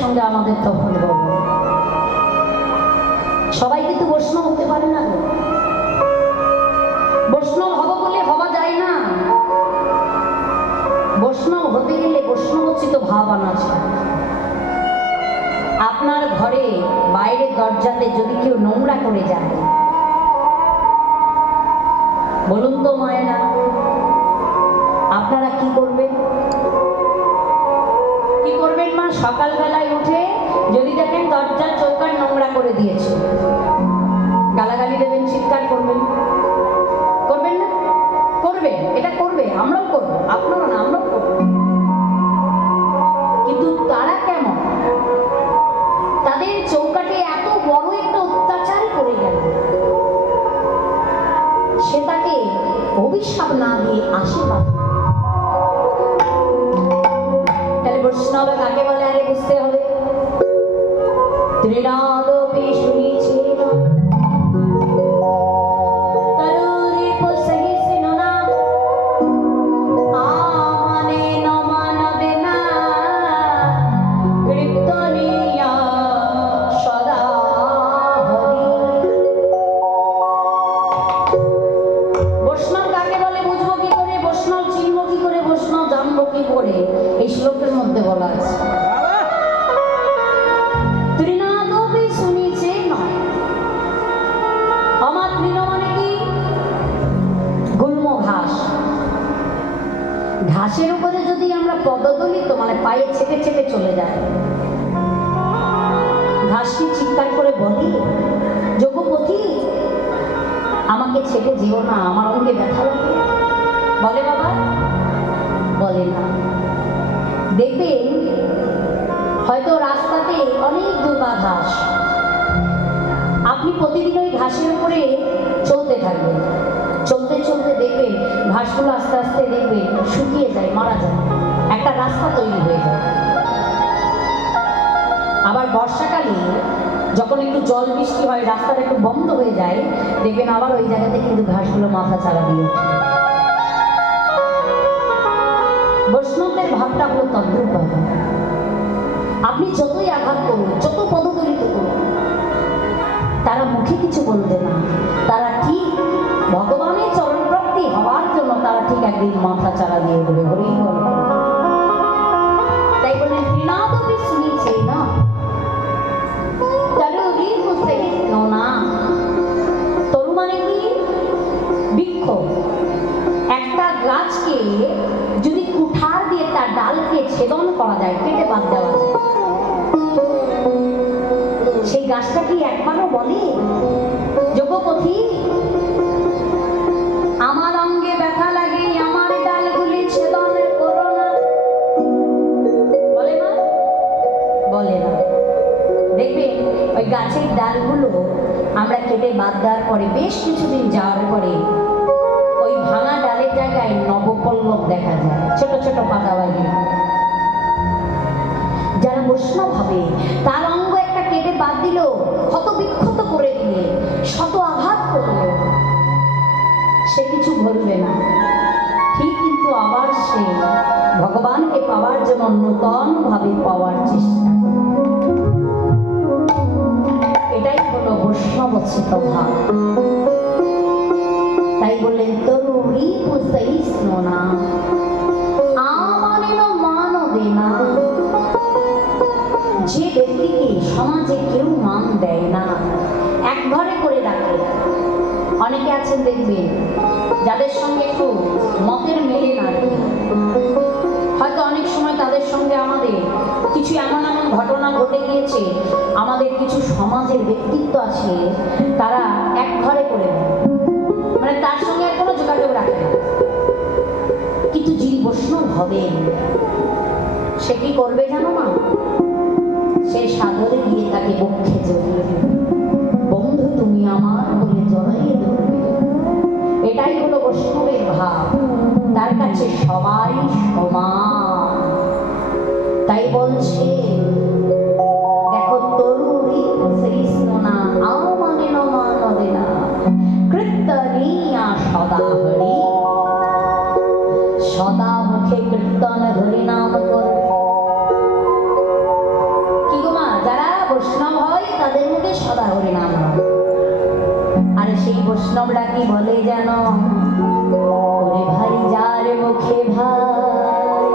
সঙ্গে আমাদের তফাৎ বলবো। সবাই কিন্তু বৈষ্ণব হতে পারে না। বৈষ্ণব হব বলে হওয়া যায় না। বৈষ্ণব হতে গেলে বৈষ্ণবোচিত ভাব আনা চাই। আপনার ঘরে বাইরের দরজাতে যদি কেউ নোংরা করে যায়, বলুন তো মায়েরা, আপনারা কি করবেন? কি করবেন মা? সকালবেলায় উঠে যদি দেখেন দরজার চৌকাঠ নোংরা করে দিয়েছে, গালাগালি দেবেন, চিৎকার করবেন? করবেন না? করবেন, এটা করবে, আমরাও করবো, আপনারা না, আমরাও করবো। কিন্তু তারা কেমন? তাদের চৌকাঠে এত বড় একটা অত্যাচার করে গেল, সে তাকে অভিশাপ না দিয়ে আশীর্বাদ। তাহলে বৈষ্ণব কাকে বলে আগে বুঝতে হবে। ত্রিনাদপি শুনিছি এই শ্লোকের মধ্যে বলা আছে। ত্রিনাদপি শুনিছে নয়, আমার তৃণ মানে কি? গুল্ম ঘাস। ঘাসের উপরে যদি আমরা পদদলিত মানে পায়ে ছেপে ছেপে চলে যায়, ঘাস কি চিৎকার করে বলি যোগপতি আমাকে ছেপে যেও না, আমার অঙ্গে ব্যথা লাগে? বলে বাবা? বলে না। দেখবেন হয়তো রাস্তাতে অনেক দুর্বা ঘাস, আপনি প্রতিদিন ওই ঘাসের উপরে চলতে থাকবেন, চলতে চলতে দেখবেন ঘাসগুলো আস্তে আস্তে দেখবেন শুকিয়ে যায়, মারা যায়, একটা রাস্তা তৈরি হয়ে যায়। আবার বর্ষাকালে যখন একটু জল বৃষ্টি হয়, রাস্তাটা একটু বন্ধ হয়ে যায়, দেখবেন আবার ওই জায়গাতে কিন্তু ঘাসগুলো মাথা চারা দিয়ে ওঠে। বৈষ্ণবদের ভাবটা হলো তদ্রূপ ভাব। আপনি যতই আঘাত করুন, যত পদদলিত করুন, তারা মুখে কিছু বলবে না, তারা ঠিক ভগবানের চরণ প্রাপ্তি হওয়ার জন্য তারা ঠিক একদিন মাথা চারা দিয়ে দেবে। হরি বল। তাই বলে ত্রিনাদপি শুনিছে না, তরু মানে কি? বৃক্ষ। একটা গাছকে যদি কুঠার দিয়ে তার ডালকে ছেদন করা যায়, কেটে বাদ দেওয়া যায়, সেই গাছটা কি একবারও বলে যোগপতি আমার অঙ্গে ব্যথা লাগে, আমার ডালগুলি ছেদন করো না? বলে না? বলে না। দেখবেন ওই গাছের ডালগুলো আমরা কেটে বাদ দেওয়ার পরে বেশ কিছুদিন যাওয়ার পরে ওই ভাঙা ডালের জায়গায় নবপল্লব দেখা যায়, ছোট ছোট পাতাবাড়ি। যারা বৈষ্ণব হবে তার অঙ্গ একটা কেটে বাদ দিল, কত বিক্ষত করে দিলে, শত আঘাত করলে, সে কিছু বলবে না, ঠিক কিন্তু আবার সে ভগবানকে পাওয়ার জন্য নূতন ভাবে পাওয়ার চেষ্টা। এটাই হলো বৈষ্ণবোচিত ভাব। তাই বললেন তরু রিপু সহিষ্ণু না, আমানেন মান দেনা। যে ব্যক্তিকে সমাজে কেউ মান দেয় না, এক ঘরে করে রাখে। অনেকে আছেন দেখবেন যাদের সঙ্গে একটু মতের মেলে না, হয়তো অনেক সময় তাদের সঙ্গে আমাদের কিছু এমন এমন ঘটনা ঘটে গিয়েছে, আমাদের কিছু সমাজের ব্যক্তিত্ব আছে, তারা এক ঘরে করে দেয়, মানে তার সঙ্গে আর কোনো যোগাযোগ রাখে না। কিন্তু যিনি বৈষ্ণব হবে সে কি করবে জানো না? সে সাগরে গিয়ে তাকে বক্ষে জড়িয়ে দেবে, বন্ধু তুমি আমার বলে জড়াইয়ে ধরবে। এটাই হলো বৈষ্ণবের ভাব, তার কাছে সবাই সমান। তাই বলছে দেখো তরুরি সহিষ্ণু না, আমানেন মান দেনা, কীর্তনিয়া সদা হরি। সদা মুখে কীর্তন হরি নাম করবে। কি সেই বৈষ্ণবরা কি বলে যেন, ওরে ভাই যার মুখে ভাই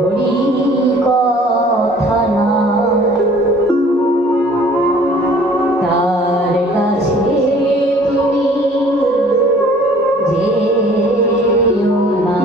হরি কথা না, তার কাছে তুমি যেও না।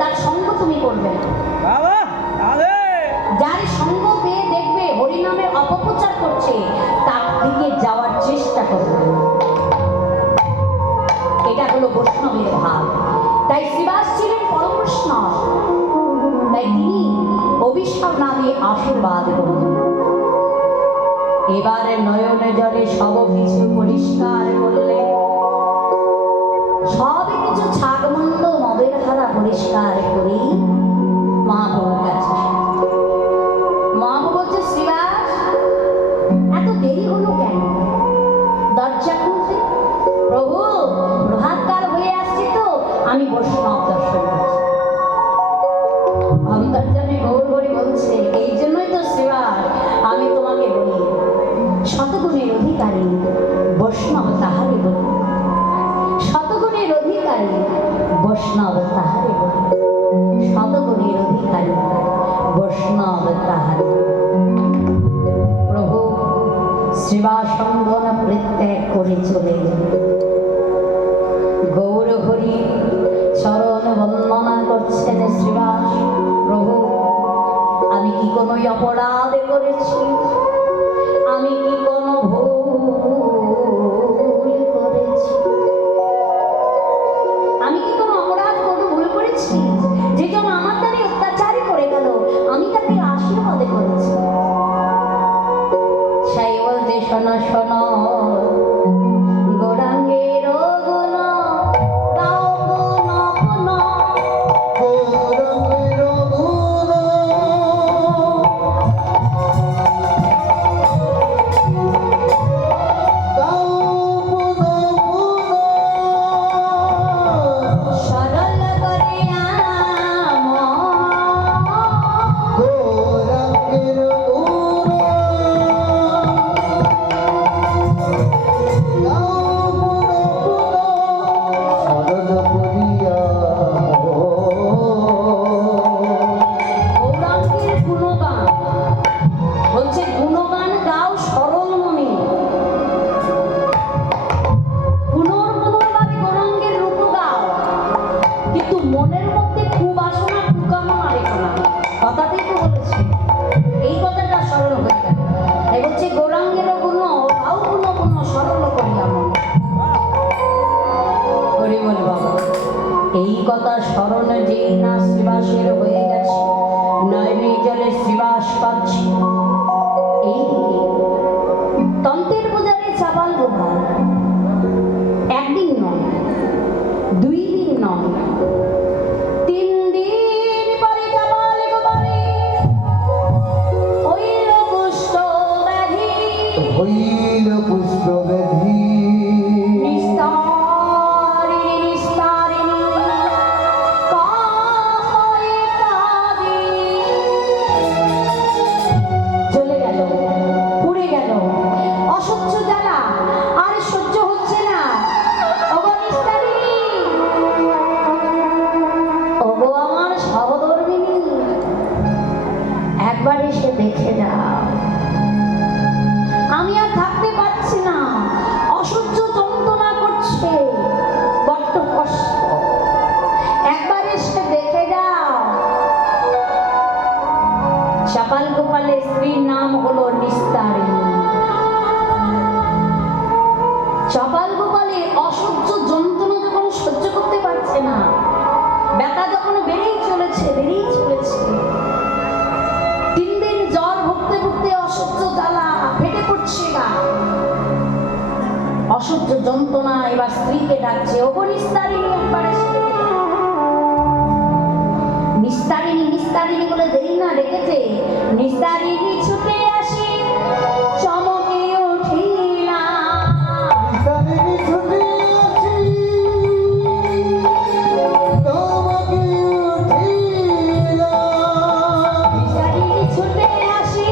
তার সঙ্গ তুমি করবে না। যার সঙ্গ পেয়ে দেখবে হরিনামের অপপ্রচার করছে, তার দিকে যাওয়ার চেষ্টা করবে। এটা হলো বৈষ্ণবের ভাব। তাই শ্রীবাস ছিলেন পরম বৈষ্ণব, তাই তিনি অভিশাপ না দিয়ে আশীর্বাদ করলেন। এবারে নয়নে জলে সব কিছু পরিষ্কার করলেন, সব কিছু ছাগমন্দ মদের হারা পরিষ্কার করি মা বউর কাছে। মা বউ বলছে, শ্রীবাস এত দেরি হলো কেন? দরজা খুলতে। প্রভু প্রভাতকাল হয়ে আসছে তো, আমি বৈষ্ণব দর্শন করছি। অন্তর্যামী গৌর হরি বলছে, এই জন্যই তো শ্রীবাস আমি তোমাকে বলি, শতগুণের অধিকারী বৈষ্ণব তাহারে বলি, শতগুণের অধিকারী বৈষ্ণব তাহারে বলি, শতগুণের অধিকারী বৈষ্ণব তাহারে। প্রভু শ্রীবাসঙ্গন পরিত্যাগ করে চলে গেলেন। গৌর হরি চরণ বন্দনা করছেন, শ্রীবাস প্রভু আমি কি কোনো অপরাধ করেছি? আমি কি কোনো ভুল করেছি? আমি কি কোনো অপরাধ কোনো ভুল করেছি? যে জন্য আমার দ্বারা অত্যাচারই করে গেল, আমি তাকে আশীর্বাদ করেছি। সেই বলতে শোনো শোনো, গৌরাঙ্গের গুণ গাও গুণ গুণ, গৌরাঙ্গের গুণ করছে। এইদিকে তন্ত্রের পূজারে চাপাল গোপাল একদিন নয়, 2 দিন নয়, 3 দিন পরে চাপাল গোপালে হইল কুষ্ঠ ব্যাধি। হইল কুষ্ঠ ব্যাধি। একবার এসে দেখে যাও, আমি আর থাকতে পারছি না, অসহ্য যন্ত্রণা করছে, বড্ড কষ্ট, একবার এসে দেখে যাও। চাপাল গোপালের স্ত্রীর নাম হলো নিস্তারিণী। চাপাল গোপালে অসহ্য যন্ত্রণা যখন সহ্য করতে পারছে না, ব্যথা যখন বেড়েই চলেছে, অসহ্য জ্বালা, ফেটে পড়ছে গা, অসহ্য যন্ত্রণা। এবার স্ত্রীকে ডাকছে, ওগো নিস্তারিণী, একবার এসে নিস্তারিণী নিস্তারিণী বলে দেরি না ডেকেছে। নিস্তারিণী ছুটে আসি চমকে উঠিলা। নিস্তারিণী ছুটে আসি চমকে উঠিলা। নিস্তারিণী ছুটে আসি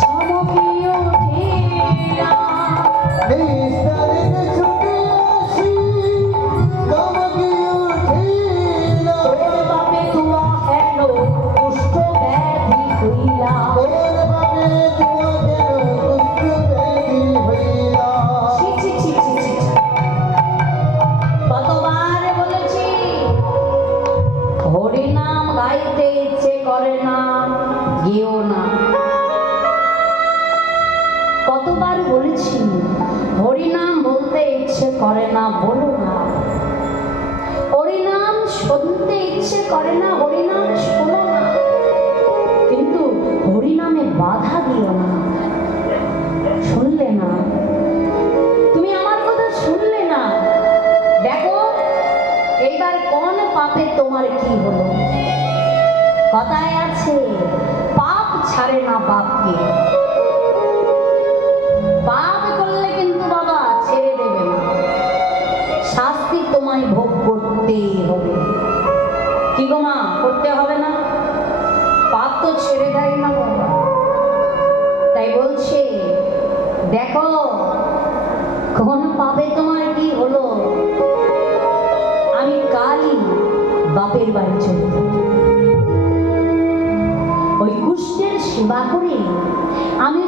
চমকে উঠিলা। নিস্তারিণী ছুটে আসি চমকে উঠিলা। তোর বাপে তুয়া হেন কুষ্ঠ ব্যাধি হইলা। তোর বাপে তুয়া কেন কুষ্ঠ ব্যাধি হইলা। ছি ছি ছি ছি ছি। কতবার বলেছি হরিনাম গাইতে ইচ্ছে করে না, গেও না। কতবার বলেছি হরিনাম বলতে ইচ্ছে করে না, বলো না। হরিনাম শুনতে ইচ্ছে করে না, হরিনাম শোনো না। কিন্তু হরিনামে বাধা দিও না, শুনলে না, তুমি আমার কথা শুনলে না। দেখো এইবার কোন পাপে তোমার কি হলো। কথায় আছে পাপ ছাড়ে না বাপকে। পাপ করলে কিন্তু বাবা ছেড়ে দেবে না, শাস্তি তোমায় ভোগ করতেই হবে। কি গো মা, করতে হবে না? পাপ তো ছেড়ে দেয় না বাবা। তাই বলছে দেখো কোন পাপে তোমার কি হলো। আমি কালই বাপের বাড়ি চলে যাব। ওই কুষ্ঠের সেবা করে আমি